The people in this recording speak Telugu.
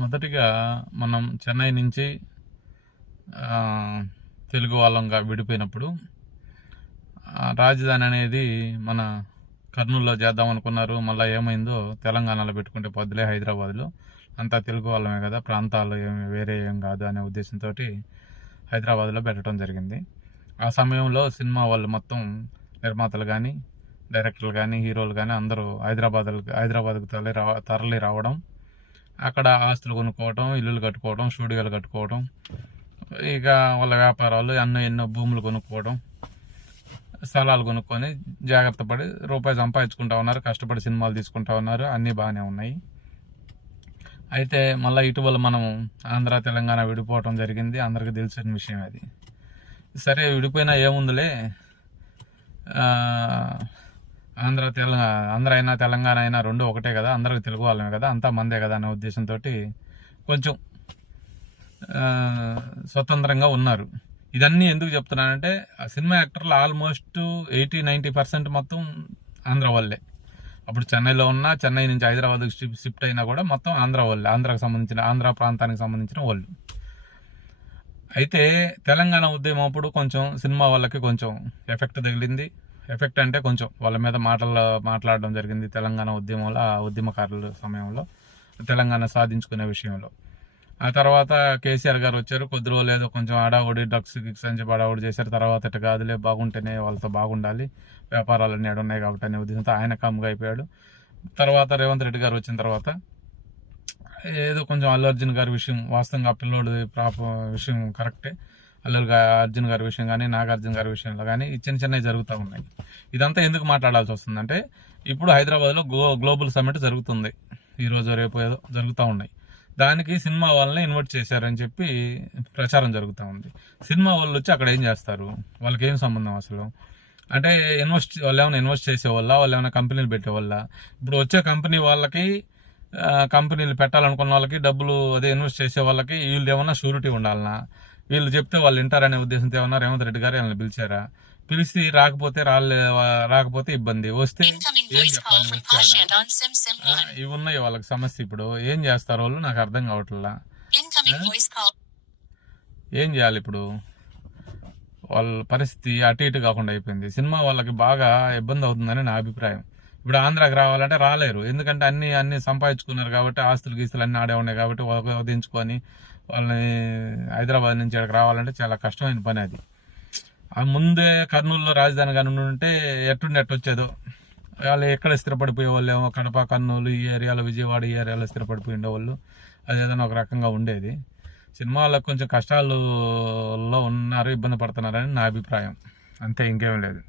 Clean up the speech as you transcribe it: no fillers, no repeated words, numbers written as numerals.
మొదటిగా మనం చెన్నై నుంచి తెలుగు వాళ్ళంగా విడిపోయినప్పుడు రాజధాని అనేది మన కర్నూలులో చేద్దాం అనుకున్నారు. మళ్ళీ ఏమైందో తెలంగాణలో పెట్టుకుంటే పొద్దులే హైదరాబాద్లో అంతా తెలుగు వాళ్ళమే కదా, ప్రాంతాలు ఏమి వేరే ఏం కాదు అనే ఉద్దేశంతో హైదరాబాద్లో పెట్టడం జరిగింది. ఆ సమయంలో సినిమా వాళ్ళు మొత్తం నిర్మాతలు కానీ, డైరెక్టర్లు కానీ, హీరోలు కానీ అందరూ హైదరాబాద్కు తరలి రావడం, అక్కడ ఆస్తులు కొనుక్కోవడం, ఇల్లులు కట్టుకోవడం, స్టూడియోలు కట్టుకోవడం, ఇక వాళ్ళ వ్యాపారాలు ఎన్నో భూములు కొనుక్కోవడం, స్థలాలు కొనుక్కొని జాగ్రత్త పడి రూపాయి సంపాదించుకుంటా ఉన్నారు, కష్టపడి సినిమాలు తీసుకుంటా ఉన్నారు, అన్నీ బాగానే ఉన్నాయి. అయితే మళ్ళీ ఇటీవల మనం ఆంధ్ర తెలంగాణ విడిపోవడం జరిగింది. అందరికీ తెలిసిన విషయం అది. సరే విడిపోయినా ఏముందిలే, ఆంధ్ర అయినా తెలంగాణ అయినా రెండు ఒకటే కదా, అందరికి తెలుగు వాళ్ళమే కదా, అంతా మందే కదా అనే ఉద్దేశంతో కొంచెం స్వతంత్రంగా ఉన్నారు. ఇదన్నీ ఎందుకు చెప్తున్నానంటే సినిమా యాక్టర్లు ఆల్మోస్ట్ 80-90% మొత్తం ఆంధ్ర వాళ్ళే. అప్పుడు చెన్నైలో ఉన్నా, చెన్నై నుంచి హైదరాబాద్కి షిఫ్ట్ అయినా కూడా మొత్తం ఆంధ్ర వాళ్ళే, ఆంధ్ర ప్రాంతానికి సంబంధించిన వాళ్ళు. అయితే తెలంగాణ ఉద్యమం అప్పుడు కొంచెం సినిమా వాళ్ళకి కొంచెం ఎఫెక్ట్ తగిలింది. ఎఫెక్ట్ అంటే కొంచెం వాళ్ళ మీద మాట్లాడడం జరిగింది తెలంగాణ ఉద్యమంలో, ఆ ఉద్యమకారుల సమయంలో, తెలంగాణ సాధించుకునే విషయంలో. ఆ తర్వాత కేసీఆర్ గారు వచ్చారు. కొద్ది రోజులు ఏదో కొంచెం హడావుడి, డ్రగ్స్ గిక్స్ అని చెప్పి హడావుడి చేశారు. తర్వాత ఇట్లా కాదులే, బాగుంటేనే వాళ్ళతో బాగుండాలి, వ్యాపారాలన్నీ ఉన్నాయి కాబట్టి అనే ఉద్దేశంతో ఆయన కమ్గా అయిపోయాడు. తర్వాత రేవంత్ రెడ్డి గారు వచ్చిన తర్వాత ఏదో కొంచెం అల్లు అర్జున్ గారి విషయం, వాస్తవంగా పిల్లోడి విషయం కరెక్టే, అర్జున్ గారి విషయం కానీ, నాగార్జున గారి విషయంలో కానీ చిన్నవి జరుగుతూ ఉన్నాయి. ఇదంతా ఎందుకు మాట్లాడాల్సి వస్తుందంటే ఇప్పుడు హైదరాబాద్లో గ్లోబల్ సమ్మిట్ జరుగుతుంది, ఈరోజు రేపు ఏదో జరుగుతూ ఉన్నాయి. దానికి సినిమా వాళ్ళని ఇన్వైట్ చేశారని చెప్పి ప్రచారం జరుగుతూ ఉంది. సినిమా వాళ్ళు వచ్చి అక్కడ ఏం చేస్తారు, వాళ్ళకి ఏం సంబంధం అసలు? అంటే వాళ్ళు ఏమైనా ఇన్వెస్ట్ చేసేవాళ్ళ, వాళ్ళు ఏమైనా కంపెనీలు పెట్టేవాళ్ళ? ఇప్పుడు వచ్చే కంపెనీ వాళ్ళకి, కంపెనీలు పెట్టాలనుకున్న వాళ్ళకి, డబ్బులు అదే ఇన్వెస్ట్ చేసే వాళ్ళకి వీళ్ళు ఏమన్నా షూరిటీ ఉండాలనా? వీళ్ళు చెప్తే వాళ్ళు వింటారనే ఉద్దేశంతో ఏమన్నా రేవంత్ రెడ్డి గారు ఏమైనా పిలిచారా? పిలిచి రాకపోతే ఇబ్బంది, వస్తే ఏం చెప్పాలి? ఇవి ఉన్నాయి వాళ్ళకి సమస్య. ఇప్పుడు ఏం చేస్తారు వాళ్ళు, నాకు అర్థం కావట్లా. ఏం చేయాలి ఇప్పుడు? వాళ్ళ పరిస్థితి అటు ఇటు కాకుండా అయిపోయింది. సినిమా వాళ్ళకి బాగా ఇబ్బంది అవుతుందని నా అభిప్రాయం. ఇప్పుడు ఆంధ్రాకి రావాలంటే రాలేరు, ఎందుకంటే అన్ని సంపాదించుకున్నారు కాబట్టి, ఆస్తులు గీస్తులు అన్నీ ఆడే ఉన్నాయి కాబట్టి వదించుకొని వాళ్ళని హైదరాబాద్ నుంచి ఇక్కడికి రావాలంటే చాలా కష్టమైన పని అది. ముందే కర్నూలులో రాజధాని కానీ ఉంటే ఎట్టొచ్చేదో. వాళ్ళు ఎక్కడ స్థిరపడిపోయే వాళ్ళు ఏమో, కడప, కర్నూలు ఈ ఏరియాలో, విజయవాడ ఈ ఏరియాలో స్థిరపడిపోయి ఉండేవాళ్ళు. అది ఏదైనా ఒక రకంగా ఉండేది. సినిమాలకు కొంచెం కష్టాల్లో ఉన్నారు, ఇబ్బంది పడుతున్నారని నా అభిప్రాయం, అంతే, ఇంకేం లేదు.